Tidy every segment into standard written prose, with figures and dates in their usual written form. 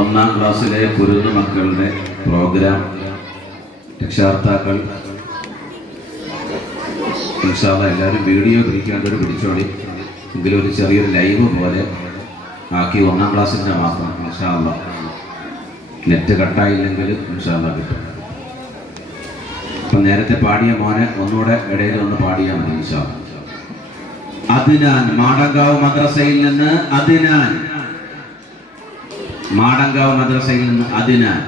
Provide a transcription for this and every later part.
ഒന്നാം ക്ലാസ്സിലെ കുരുന്നു മക്കളുടെ പ്രോഗ്രാം രക്ഷാകർത്താക്കൾ എല്ലാവരും വീഡിയോ പിടിക്കാണ്ടൊരു പിടിച്ചോളി. എങ്കിലും ഒരു ചെറിയൊരു ലൈവ് പോലെ ആക്കി ഒന്നാം ക്ലാസ്സിൻ്റെ മാത്രം ഇൻഷാല്ലാ. നെറ്റ് കട്ടായില്ലെങ്കിൽ ഇൻഷാല്ലാ കിട്ടും. അപ്പം നേരത്തെ പാടിയ മോനെ ഒന്നുകൂടെ ഇടയിൽ ഒന്ന് പാടിയാൽ മതി ഇൻഷാല്ലാ. അദ്നാൻ മാടങ്കാവ് മദ്രസയിൽ നിന്ന് അദ്നാൻ, മാടങ്കാവ് മദ്രസയിൽ നിന്ന് അദ്നാൻ.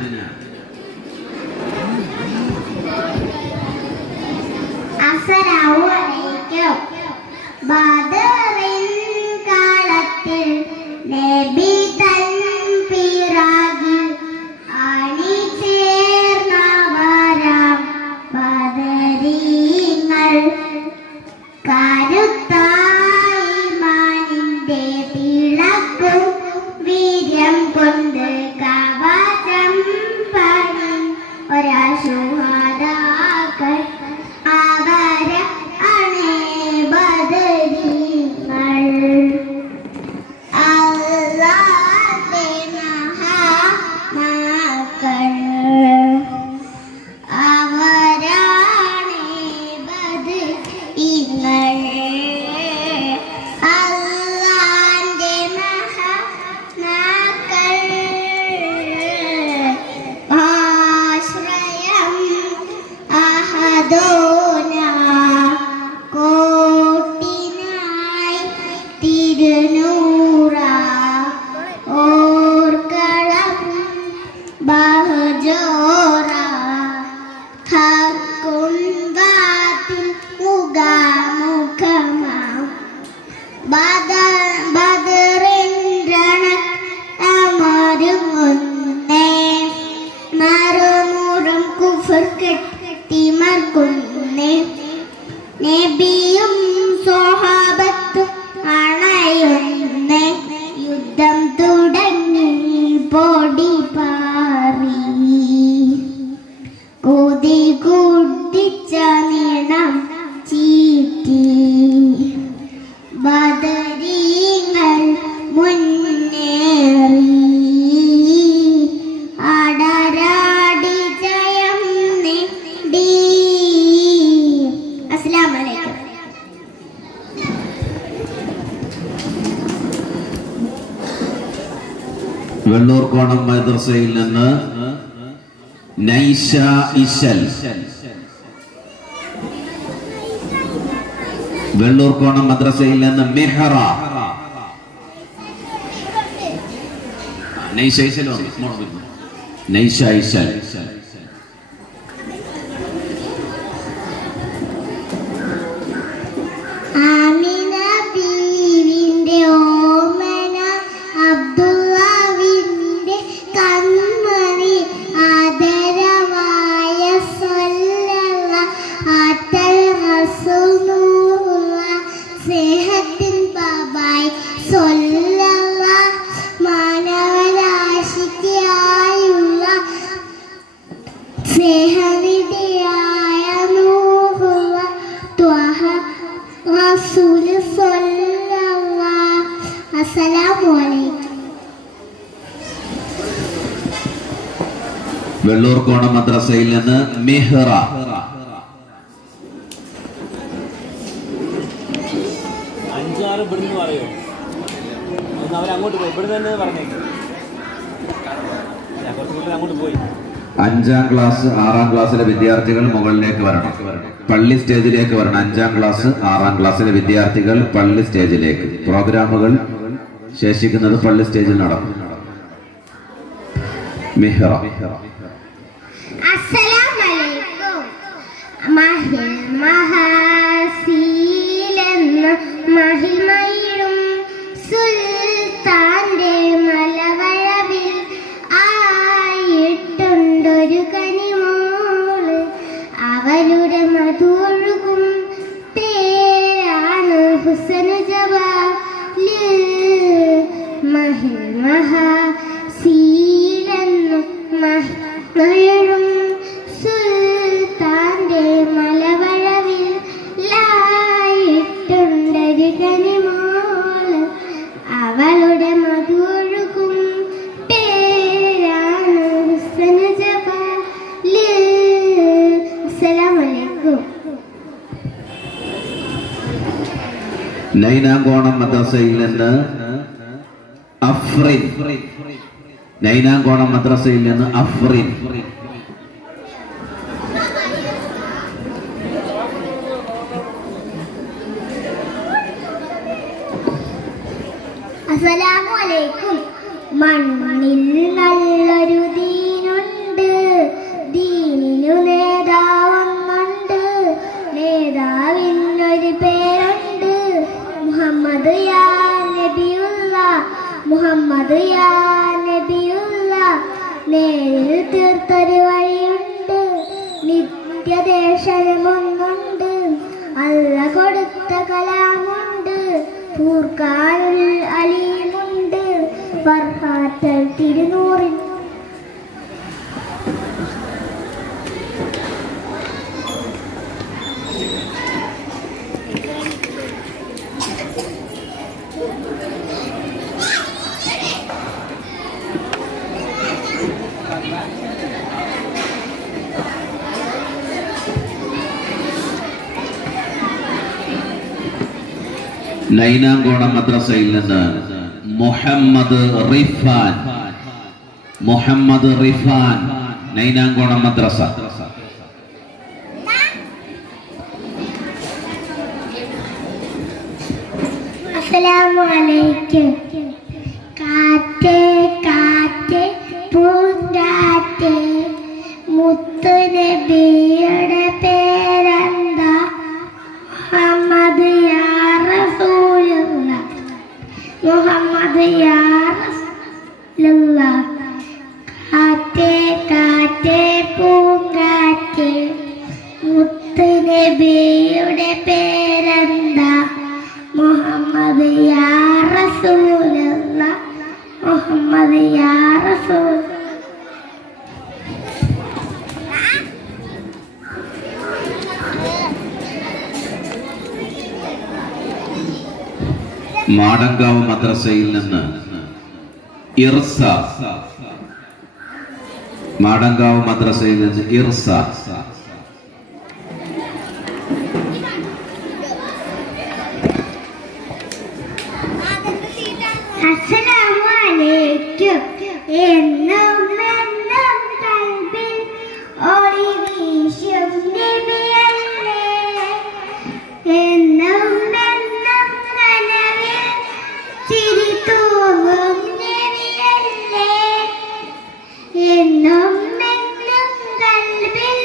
നബിയും സ്വഹാബത്തും അണയുന്നേ, യുദ്ധം തുടങ്ങി പൊടി പാറി, കൊതി കുടിച്ച നീണം ചീറ്റി, ബദരീങ്ങൾ മുന്നേറി, അടരാടി ജയം നേടി. അസ്സലാമു അലൈക്കും. വെള്ളൂർക്കോണം മദ്രസയിൽ നിന്ന് നൈഷ ഇശൽ, വെള്ളൂർക്കോണം മദ്രസയിൽ നിന്ന് മെഹറ. നൈഷ ഇശൽ, നൈഷ ഇശൽ. വെള്ളൂർക്കോണം മദ്രസയിൽ നിന്ന് മെഹ്റ. അഞ്ചാറ് ഇവിടുന്ന് പറയോ, അവരങ്ങോട്ട് പോയി, ഇവിടെ തന്നെ പറഞ്ഞേക്കും, അങ്ങോട്ട് പോയി. 5ാം ക്ലാസ് 6ാം ക്ലാസ്സിലെ വിദ്യാർത്ഥികൾ മുകളിലേക്ക് വരണം, പള്ളി സ്റ്റേജിലേക്ക് വരണം. 5ാം ക്ലാസ് 6ാം ക്ലാസ്സിലെ വിദ്യാർത്ഥികൾ പള്ളി സ്റ്റേജിലേക്ക്. പ്രോഗ്രാമുകൾ ശേഷിക്കുന്നത് പള്ളി സ്റ്റേജിൽ നടക്കും. മെഹ്റ. അസ്സലാമു അലൈക്കും. മഹിൽ മഹാസീലെന്ന മഹിമയിലും സുൽത്താന്റെ മലവഴവിൽ ആയിട്ടുണ്ടൊരു കനിമോള്, അവരുടെ മധുഴുകും പേരാണ് ഹുസ്നു ജവാല്. മഹിൽ മഹാസീലെന്ന മഹിമയിലും സുൽത്താന്റെ മലവഴവിൽ ലായിട്ടുണ്ടൊരു കനിമോള്, അവളുടെ മധുഴുകും പേരാണ് അലൈക്കും. നൈനാങ്കോണം മദ്രസയിൽ നിന്ന് അഫ്രിൻ. നൈനാങ്കോണം മദ്രസയിൽ നിന്ന് അഫ്രിൻ. അസ്സലാമു അലൈക്കും. മണ്ണിൽ നല്ലൊരു ദീനുണ്ട്, ദീനിനു നേതാവൊന്നുണ്ട്, നേതാവിനൊരു പേരുണ്ട്, മുഹമ്മദ് യാ നബിയുള്ള, മുഹമ്മദ് യാ നബിയുള്ള. നേരിൽ തീർത്തൊരു വഴിയുണ്ട്, നിത്യദേശമൊന്നുണ്ട്, അല്ല കൊടുത്ത കലാമുണ്ട്, ഫൂർഖാനുൽ അലീമുണ്ട്, ഫർഹാത്തൽ തിരുനൂറിൻ. നൈനാങ്കോണം മദ്രസയിൽ നിന്ന് മുഹമ്മദ് റിഫാൻ. മുഹമ്മദ് റിഫാൻ, നൈനാങ്കോണം മദ്രസ. അസ്സലാമു അലൈക്കും. കാറ്റേ കാറ്റേ പൂങ്കാറ്റേ, മുത്തു നബിയുടെ പേരെന്താ? മുഹമ്മദ് യാ റസൂലുള്ള, മുഹമ്മദ് യാ റസൂലുള്ള. കാറ്റേ കാറ്റേ പൂങ്കാറ്റേ, മുത്തു നബിയുടെ പേരെന്താ? മുഹമ്മദ് യാ റസൂലുള്ള, മുഹമ്മദ് യാ റസൂൽ. മാടങ്കാവ് മദ്രസയിൽ നിന്ന് ഇർസ. മാടങ്കാവ് മദ്രസയിൽ നിന്ന് ഇർസ. അസ്സലാമു അലൈക്കും. എന്നും എന്നും കൽബിൽ ഒളി വീശും നബിയല്ലേ, എന്നും എന്നും കനവിൽ ചിരി തൂകും നബിയല്ലേ, എന്നും എന്നും കൽബിൽ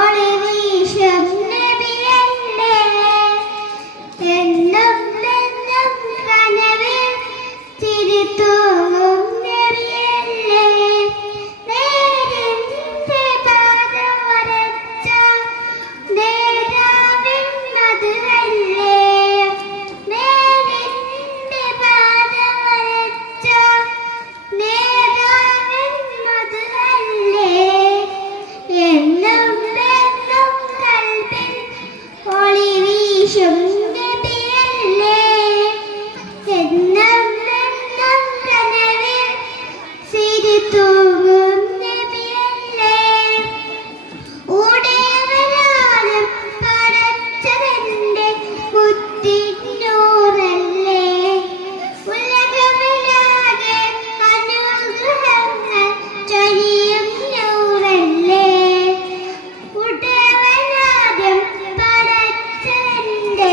ഒളി വീശും നബിയല്ലേ, എന്നും എന്നും കനവിൽ ചിരി തൂകും നബിയല്ലേ. നേരിന്റെ പാദം വരച്ച നേതാവിൻ മധുവല്ലേ, നേരിന്റെ പാദം വരച്ച നേതാവിൻ മധുവല്ലേ, എന്നും എന്നും കൽബിൽ ഒളി വീശും നബിയല്ലേ, എന്നും എന്നും കനവിൽ ചിരി തൂകും നബിയല്ലേ. ഉടയവനാലും പടച്ചവന്റെ മുത്തിനൂറല്ലേ, ഉലകമിലാകെ അനുഗ്രഹങ്ങൾ ചൊരിയും നൂറല്ലേ, ഉടയവനാലും പടച്ചവന്റെ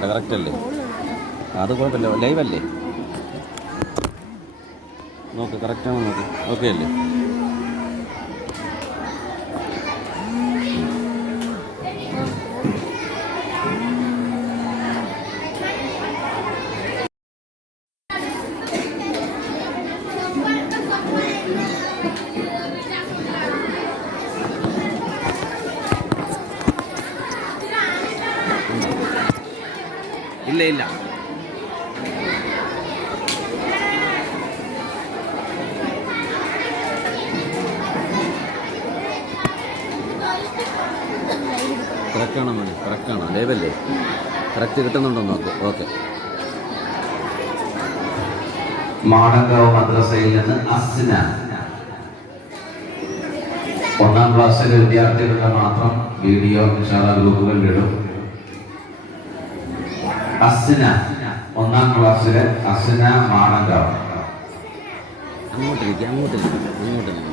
വേണ്ട, കറക്റ്റ് അല്ലേ? അത് കുഴപ്പമില്ല, ലൈവല്ലേ? നോക്ക്, കറക്റ്റാണോ നോക്ക്. ഓക്കെ അല്ലേ? ഇല്ല ഇല്ല, കറക്റ്റാണോ മതി? കറക്റ്റാണോ? ലൈവല്ലേ? കറക്റ്റ് കിട്ടുന്നുണ്ടോ നോക്ക്. ഓക്കെ. മാടങ്കാവ് മദ്രസയിൽ നിന്ന് അസ്ന, 1ാം ക്ലാസ്സിലെ വിദ്യാർത്ഥികളുടെ മാത്രം വീഡിയോ ഗ്രൂപ്പുകളിൽ ഇടും. അസ്ന, 1ാം ക്ലാസ്സിലെ അസ്ന മാടങ്കാവ്. അങ്ങോട്ടിരിക്കും, അങ്ങോട്ടിരിക്കും, അങ്ങോട്ടിരിക്കും.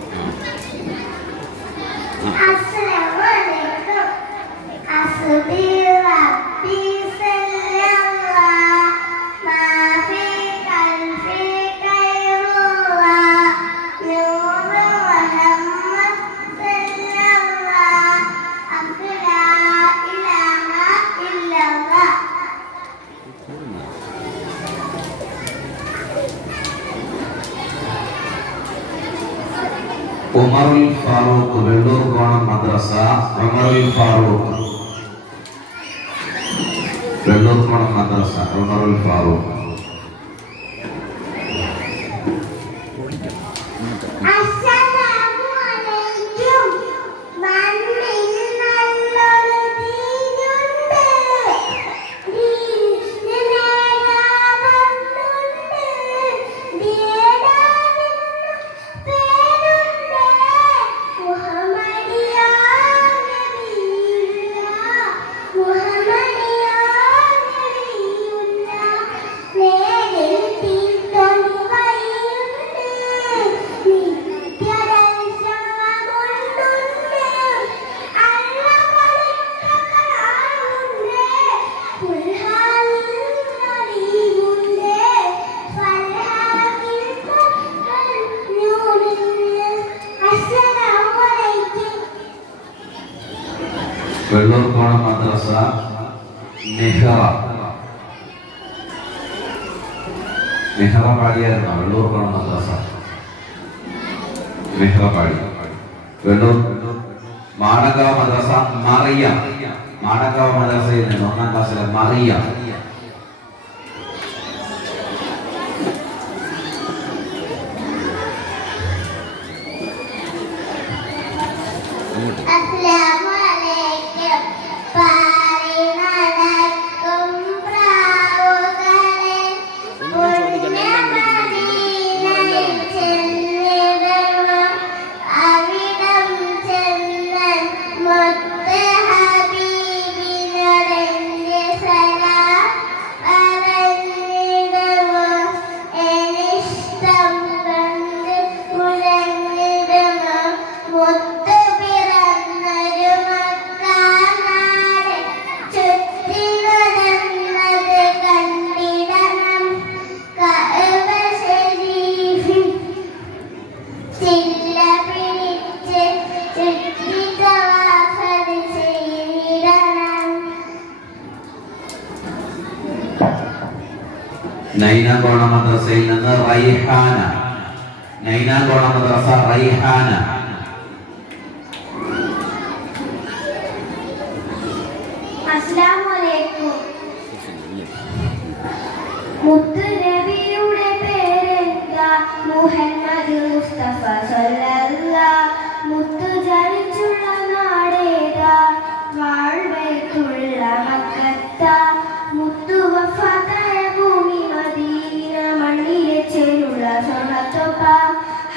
ഉമറുൽ ഫാറൂഖ്, വെള്ളൂർകോണം മദ്രസ. ഉമറുൽ ഫാറൂഖ്, വെള്ളൂർകോണം മദ്രസ. ഉമറുൽ ഫാറൂഖ്. വെള്ളൂർകോണം മദ്രസ നെഹ്റ. നെഹ്റ പാടിയായിരുന്നോ? വെള്ളൂർകോണം മദ്രസ നെഹ്റ പാടി. വെള്ളൂർ മാടങ്കാവ് മദ്രസ മറിയ. മാടങ്കാവ് മദ്രസയിൽ നിന്ന് 1ാം ക്ലാസ്സിലെ മറിയ. നൈനാകോണ മദ്രസയിൽ നിന്ന് റൈഹാന. നൈനാകോണ മദ്രസ റൈഹാന. അസ്സലാമു മുത്ത് നബിയുടെ പേരെന്താ? മുഹമ്മദ് മുസ്തഫ സല്ലല്ലാഹ്. മുത്ത് ജനിച്ചുള്ള നാടേതാ? വാഴ്വയ്ക്കുള്ള മക്കത്ത. മുത്തു വഫാത്തായ ഭൂമി മദീന. മണ്ണിലെ ചേരുള്ള സ്വർണ്ണത്തൊപ്പ.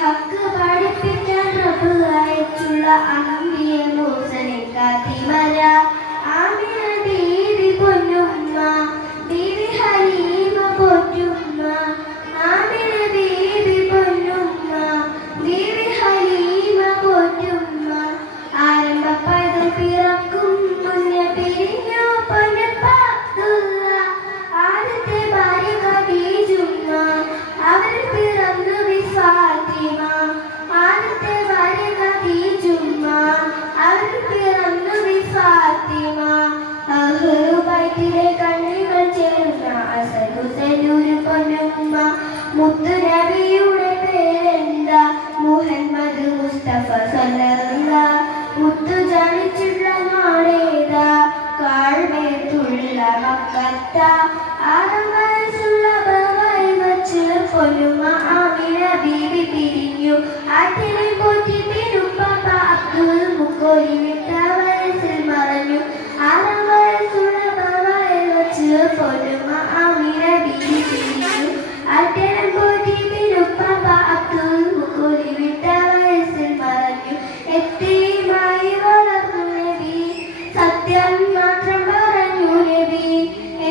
ഹക്ക് പഠിപ്പിക്കാൻ പ്രഭു അയച്ചുള്ള അമ്പിയ മൂസനെ കാത്തിമര. ആമിന ബീവി പൊന്നുമ്മ. ബീവി ഹലീമ പോറ്റുമ്മ. ആമിന ബീവി പൊന്നുമ്മ. ബീവി ഹലീമ പോറ്റുമ്മ. ആരംഭ പൈതൽ പിറക്കും മുന്നേ പിരിഞ്ഞു പൊന്നപ്പ അബ്ദുള്ള. നബിയുടെ പേരെന്താ മുഹമ്മദ് മുസ്തഫ സല്ലല്ലാഹ് മുത്തു ജനിച്ചുള്ള നാടേതാ കാഴ്മേത്തുള്ള മക്കത്ത ആദം വയസ്സുള്ള ബവായി വച്ച് പൊന്നുമ ആമിന ബീവി പിരിഞ്ഞു ആറ്റിനെ പോറ്റി തിരുപ്പപ്പ അബ്ദുൽ മുക്കോലി വിട്ട വയസ്സിൽ മറഞ്ഞു ആദം വയസ്സുള്ള ബവായി വച്ച് പൊന്നുമ ആമിന ബീവി പിരിഞ്ഞു ആറ്റിനെ പോറ്റി തിരുപ്പപ്പ അബ്ദുൽ മുക്കോലി വിട്ട വയസ്സിൽ മറഞ്ഞു എത്തിയുമായി വളർന്നു നബി സത്യം മാത്രം പറഞ്ഞു നബി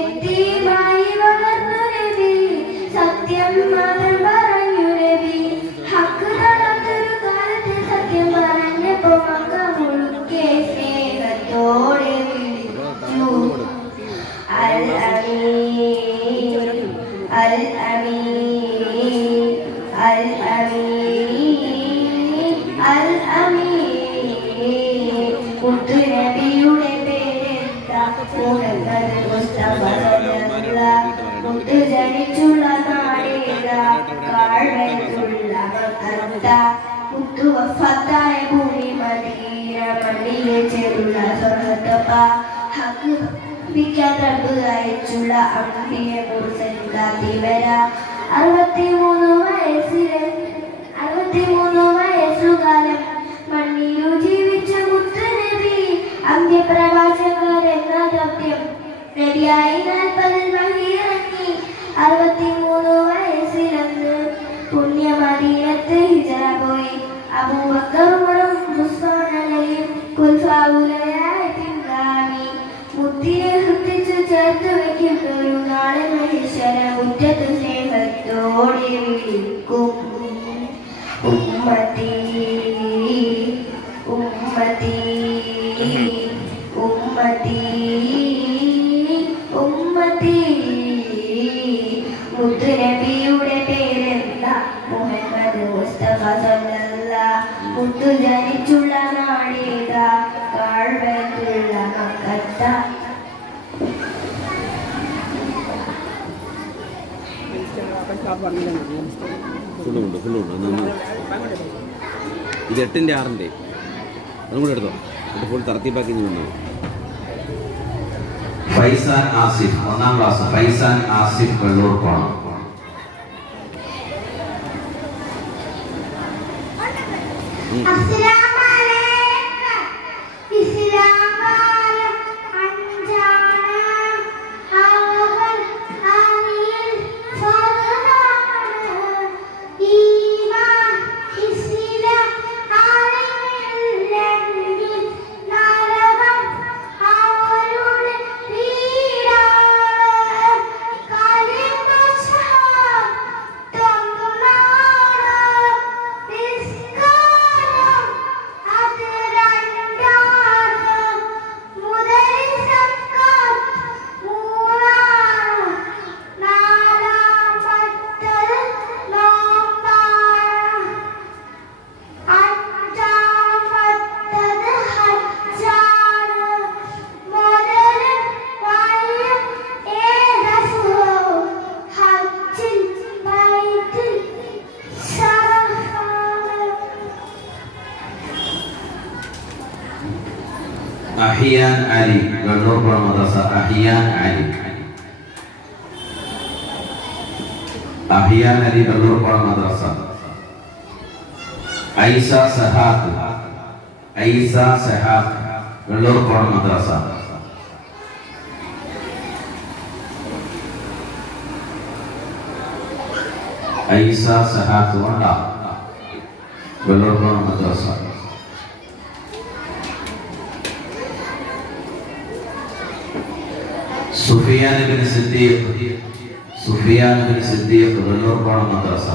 എത്തിയുമായി വളർന്നു നബി സത്യം മാത്രം പറഞ്ഞു നബി ഹക്ക് തളർത്തൊരു കാലത്ത് സത്യം പറഞ്ഞപ്പോ മക്ക മുഴുക്കെ സ്നേഹത്തോടെ വിളിച്ചു അൽ അമീൻ അൽ അമീൻ അൽ അമീൻ അൽ അമീൻ മുത്തുനബിയുടെ പേരെന്താ മുഹമ്മദ് മുസ്തഫ സല്ലല്ലാഹ് മുത്തു ജനിച്ചുള്ള നാടേതാ കാഴ്മയുള്ള മക്കത്ത മുത്തു വഫാത്തായ ഭൂമി മദീന മണ്ണിലെ ചെറുള്ള സ്വർണ്ണത്തപ്പ ഹക്ക് വിക്കാൻ റബ്ബ് അയച്ചുള്ള അംബിയ മുർസലിതാത്തി വരാ 63 വയസ്സുകാലം മണ്ണിലു ജീവിച്ച മുത്തുനബി അന്ത്യപ്രവാചകർ എന്ന ദൗത്യം നബിയായി 40 വഹിയിറങ്ങി 63 വയസ്സിലന്ന് പുണ്യ മദീനത്ത് ഹിജറ പോയി അബൂബക്കർ ഉമറും ഉസ്മാൻ അലിയും ഖുൽഫാഉലയായി പിൻഗാമി മുത്തിനെ ഹൃദിച്ചു ചേർത്ത് വയ്ക്കുന്നൊരു നാളെ മനുഷ്യര മുറ്റത്ത് സ്നേഹത്തോടെ വിളിക്കും ഉമ്മത്തി ഉമ്മത്തി ഉമ്മത്തി ഉമ്മത്തി മുത്തുനബിയുടെ പേരെന്താ മുഹമ്മദ് മുസ്തഫ സല്ലല്ലാഹ് മുത്തു ജനിച്ചുള്ള നാടേതാ കാഴ്മത്തുള്ള മക്കത്ത ഫുള്ളുണ്ട് ഇത് 8-ന്റെ 6-ന്റെ അതും കൂടെ എടുത്തോ എന്നിട്ട് ഫുൾ തറത്തിപ്പാക്കി വന്നു ഫൈസാൻ ആസിഫ് 1ാം ക്ലാസ് ഫൈസാൻ ആസിഫ് വെള്ളൂർക്കോണം അഹിയാൻ അലി വെള്ളൂർക്കോണം മദ്രസ അഹിയാൻ അലി അഹിയാൻ അലി വെള്ളൂർക്കോണം മദ്രസ ഐസ സഹാത്ത് വെള്ളൂർക്കോണം മദ്രസ ഐസ സഹാത്ത് വണ്ട വെള്ളൂർക്കോണം മദ്രസ സുഫിയാൻ ബിൻ സിദ്ദീഖ് വെള്ളൂർക്കോണം മദ്രസ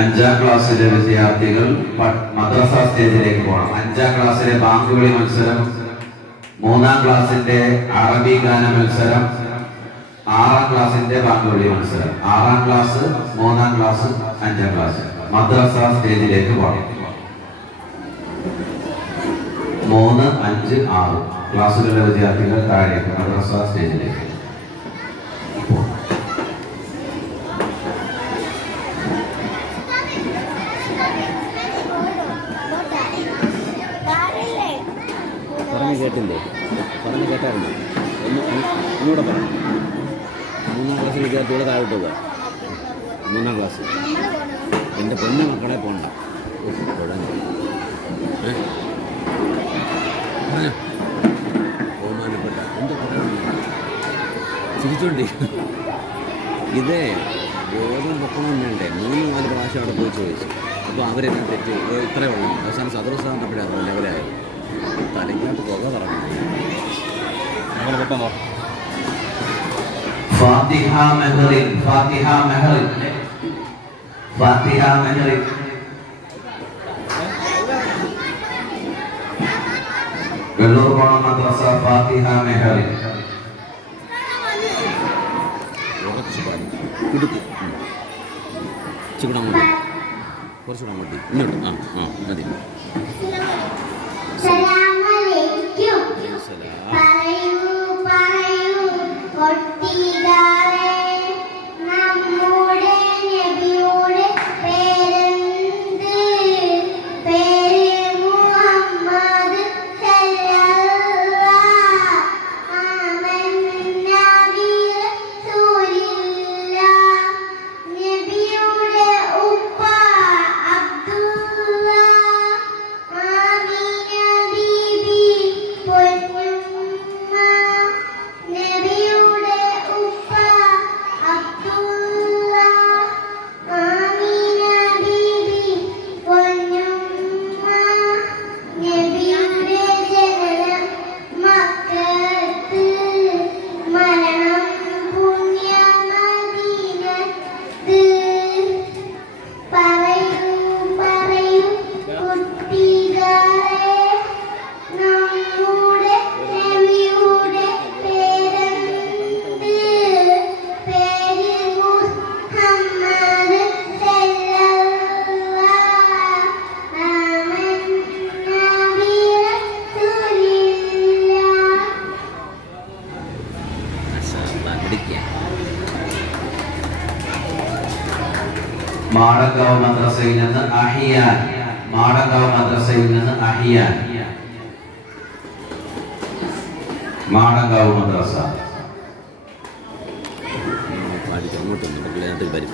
അഞ്ചാം ക്ലാസ്സിലെ വിദ്യാർത്ഥികൾ മദ്രസ സ്റ്റേജിലേക്ക് പോകണം. അഞ്ചാം ക്ലാസ്സിലെ ബാങ്ക് വിളി മത്സരം, മൂന്നാം ക്ലാസ്സിന്റെ അറബി ഗാന മത്സരം, ആറാം ക്ലാസ്സിന്റെ ബാങ്ക് വിളി മത്സരം. ആറാം ക്ലാസ്, മൂന്നാം ക്ലാസ്, അഞ്ചാം ക്ലാസ് മദ്രസ സ്റ്റേജിലേക്ക് പോകണം. 3, 5, 6 ക്ലാസ്സിലുള്ള വിദ്യാർത്ഥികൾ താഴേക്ക് മദ്രസ സ്റ്റേജിലേക്ക്. കേട്ടില്ലേ? പറഞ്ഞു കേട്ടായിരുന്നു. ഒന്നുകൂടെ പറഞ്ഞു. 3ാം ക്ലാസ് വിദ്യാർത്ഥികളെ താഴോട്ട് പോകാം. 3ാം ക്ലാസ്. എൻ്റെ പൊന്നു മക്കളെ പോകണ്ട. പറഞ്ഞോ ബഹുമാനപ്പെട്ട എന്താ പറയുന്നത്? ചിരിച്ചോണ്ടി ഇതേ ബോധം പൊക്കണം വേണ്ടേ? 3-4 പ്രാവശ്യം അവിടെ പോയി ചോദിച്ചു. അപ്പോൾ അവരെന്നെ തെറ്റി ഇത്രയേ ഉള്ളൂ. അവസാനം സദൃസ്ഥാനം തപ്പിടാണ് ലെവലായത്. തലയ്ക്കകത്ത് പുക പറഞ്ഞു. ഫാത്തിഹ മെഹറിൻ, ഫാത്തിഹ മെഹറിൻ, ഫാത്തിഹ മെഹറിൻ. വെള്ളൂർ കോണം മദ്രസ ഫാത്തിഹ മെഹറിൻ. കുറച്ചുകൂടെ അങ്ങോട്ട്, കുറച്ചുകൂടെ അങ്ങോട്ട്, ഇങ്ങോട്ട്. ആ മതി. മാടങ്കാവ് മദ്രസയിൽ നിന്ന് അഹിയാൻ, മാടങ്കാവ് മദ്രസയിൽ നിന്ന് അഹിയാൻ, മാടങ്കാവ് മദ്രസ. വരും.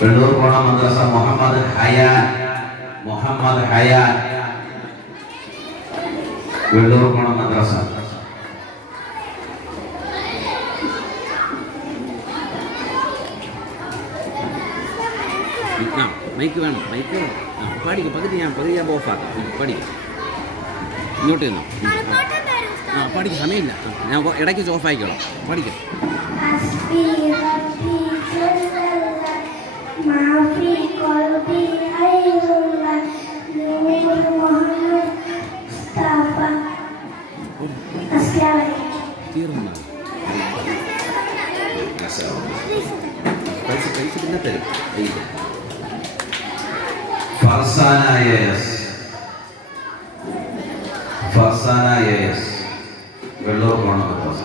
വെള്ളൂർ കോണം മദ്രസ മുഹമ്മദ് ഹയാൻ, മുഹമ്മദ് ഹയാൻ, വെള്ളൂർ കോണം മദ്രസ. മൈക്ക് വേണം, മൈക്ക് വേണം. പാടിക്കും, പകുതി ഞാൻ ഓഫാക്കാം. പാടിക്കും, ഇങ്ങോട്ട് നിന്നോ. പാടിക്കും, സമയമില്ല. ഞാൻ ഇടയ്ക്ക് ഓഫായിക്കോളാം. പാടിക്കും. ഫർസാന എസ്, ഫർസാന എസ്, വെള്ളൂർ പോണ മദ്രസ.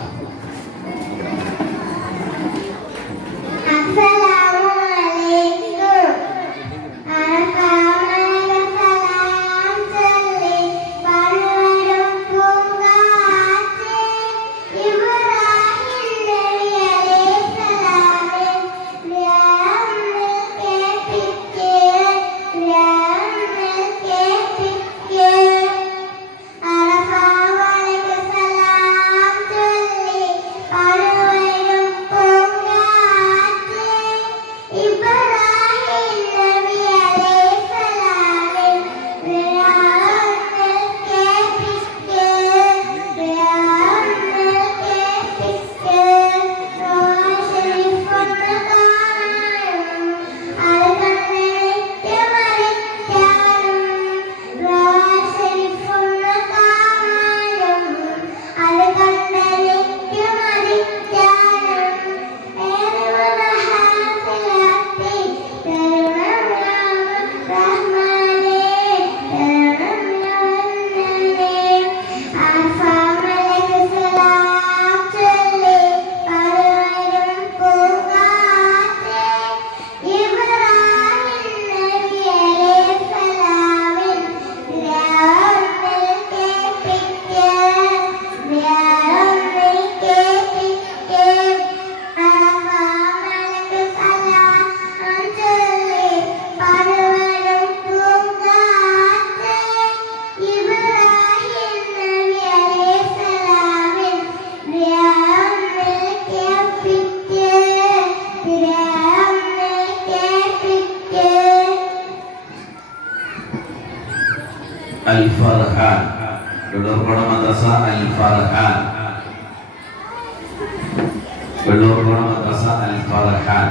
Al-Farhan, Belur Madrasah Al-Farhan, Belur Madrasah Al-Farhan.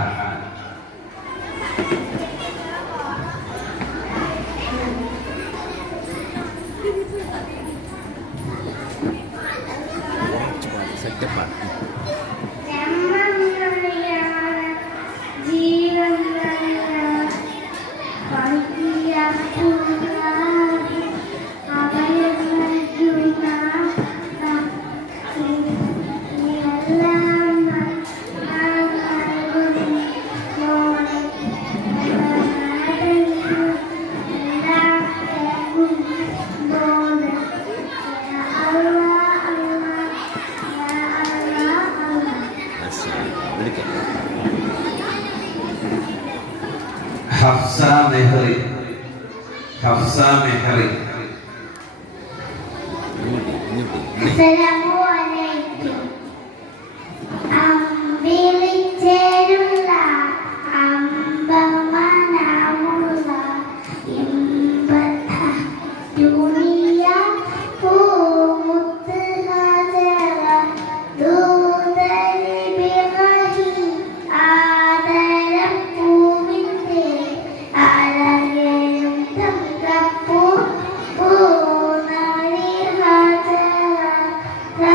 Hafsa Mehri, Hafsa Mehri. Assalamualaikum. Ambilcerula, ambamanamula, imbatah dunia pumutahajara, dudari birahi, adalah puminte, alagayum tanggapu, punari hajara.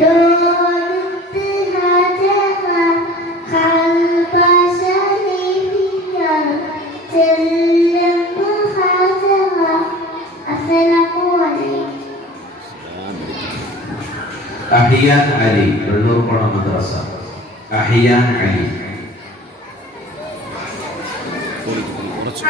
لونت هجرا قلب شريفيا سلم هجرا السلام عليكم. Ahiyan Ali, വെള്ളൂർക്കുളം മദ്രസ. അഹിയാൻ അലി. കുറച്ച്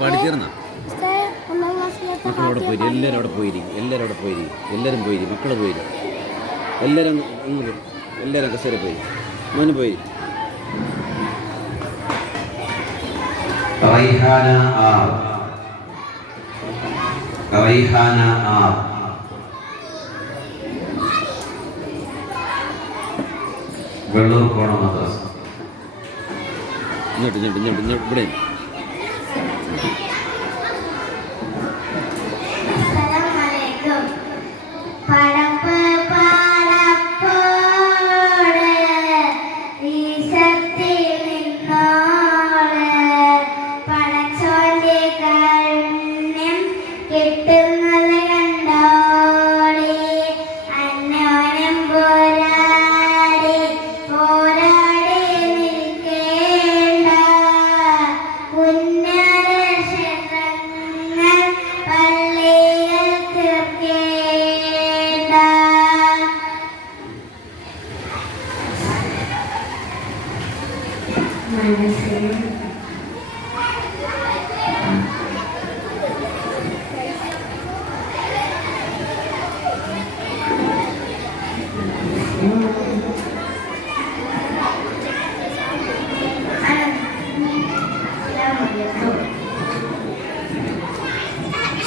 പാടി തീർന്ന മക്കളവിടെ പോയി, എല്ലാവരും അവിടെ പോയിരിക്കും, എല്ലാവരും പോയിരിക്കും, മക്കൾ പോയിരിക്കും, എല്ലാവരും എല്ലാവരും കസേര പോയി, മോന് പോയി. Raihana R, Raihana R. വെള്ളൂർക്കുളം മദ്രസ. ഇങ്ങോട്ട് ഇവിടെ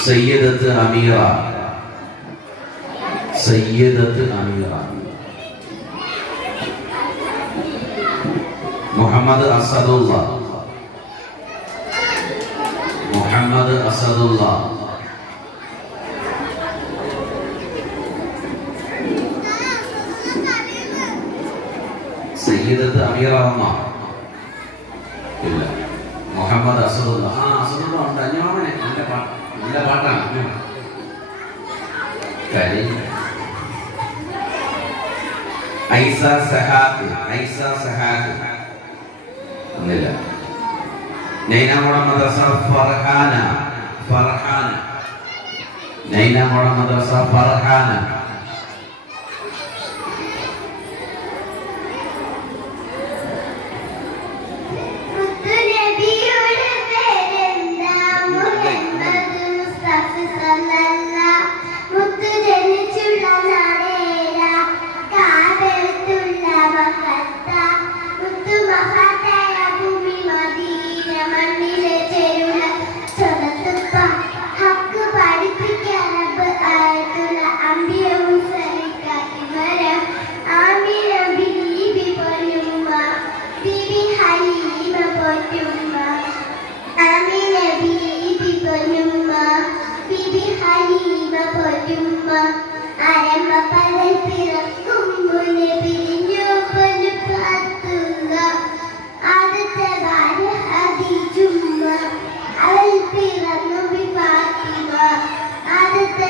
സയ്യിദത്ത് അമീറ, സയ്യിദത്ത് അമീറ. മുഹമ്മദ് അസദുള്ള, മുഹമ്മദ് അസദുള്ള. സയ്യിദത്ത് അമീറ അമ്മ ഇല്ല, മുഹമ്മദ് അസദുള്ള. ആ അസദുള്ള ഉണ്ട്, അഞ്ഞോമനെ നല്ല പാട്ടാണ്. ഐസ സഹാക്ക്, ഐസ സഹാക്ക് ഒന്നില്ല. നൈനാമോളം മദ്രസ ഫർഹാന, ഫർഹാന. നൈനാമോളം മദ്രസ ഫർഹാന. Ada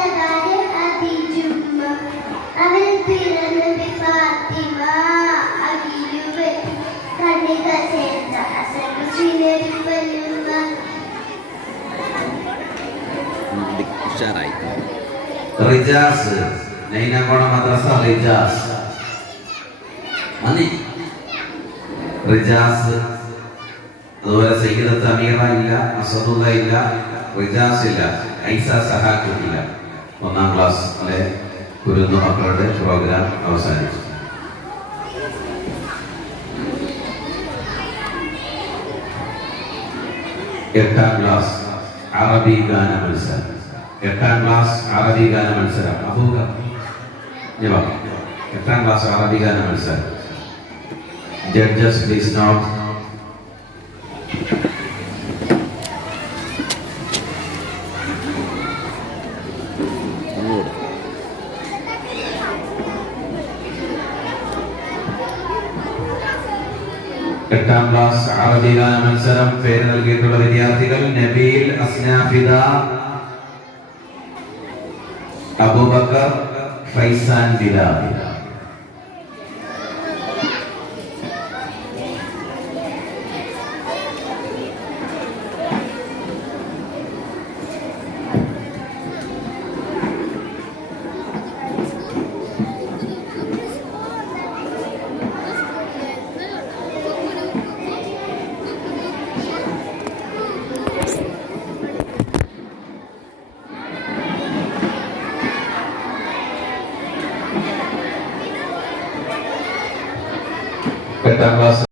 റിജാസ് നൈനാകോണ മദ്രസ റിജാസ് റിജാസ്. അതുപോലെ സയ്യിദത്ത് അമീറ ഇല്ല, അസദുള്ള ഇല്ല, റിജാസ് ഇല്ല, ഐസ സഹാക്ക് ഇല്ല. 1ാം ക്ലാസ്സിലെ കുരുന്നു മക്കളുടെ പ്രോഗ്രാം അവസാനിച്ചു. എട്ടാം ക്ലാസ് അറബി ഗാന മത്സരം. 8ാം ക്ലാസ് അറബി ഗാന മത്സരം. അബൂബക്കർ 8ാം ക്ലാസ് അറബി ഗാന മത്സരം. Judges please note. എട്ടാം ക്ലാസ് അറബി ഗാന മത്സരം. പേര് നൽകിയിട്ടുള്ള വിദ്യാർത്ഥികൾ നബീൽ, അസ്നാഫിദ, അബൂബക്കർ, ഫൈസാൻ ബിലാൽ. എട്ടാം ക്ലാസ്